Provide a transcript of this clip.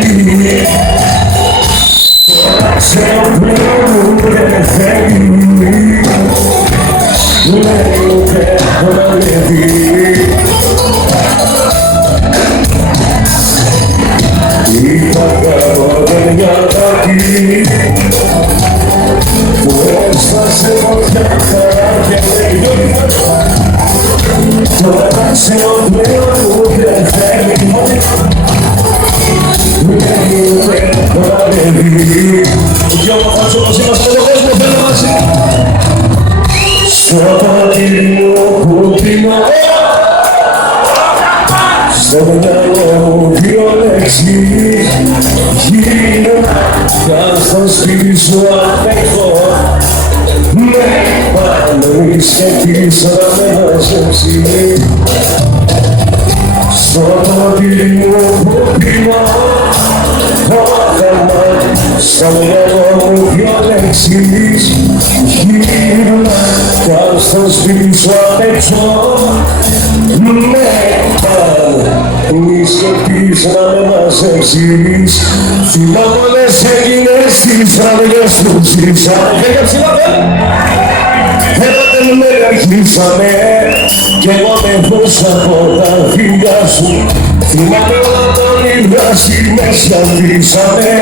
θέλει. Ξέρω πλέον δεν θέλει. Λέει ούτε χορεύει. Είπα κάτω δεν νιώθει. Που έσπασε φωτιά και λέει τώρα ξέρω πλέον ούτε θέλει. Λέει ούτε χορεύει. Δυο μαθάς όπως είμαστε εδώ κόσμο θέλω μαζί. Στο ποτήρι μου κουτινό, στο μυαλό μου δύο λέξεις γίνω κι στο σπίτι σου απέχω. Με πάνω είσαι πίσω να με μαζέψει. Στο ποτήρι μου κουτινό, στο μυαλό μου δύο λέξεις γίνω κι στο σπίτι σου απέχω. Με πάνω είσαι πίσω να με μαζέψεις. Θυμάμαι όλες έγινες στις βράδες που ζήσαμε. Φέγγε ψηλά δεν με αρχίσαμε κι εγώ με πόσα από τα φίλια σου. Θυμάμαι όλα τα όνειρα στη μέσα αφήσαμε.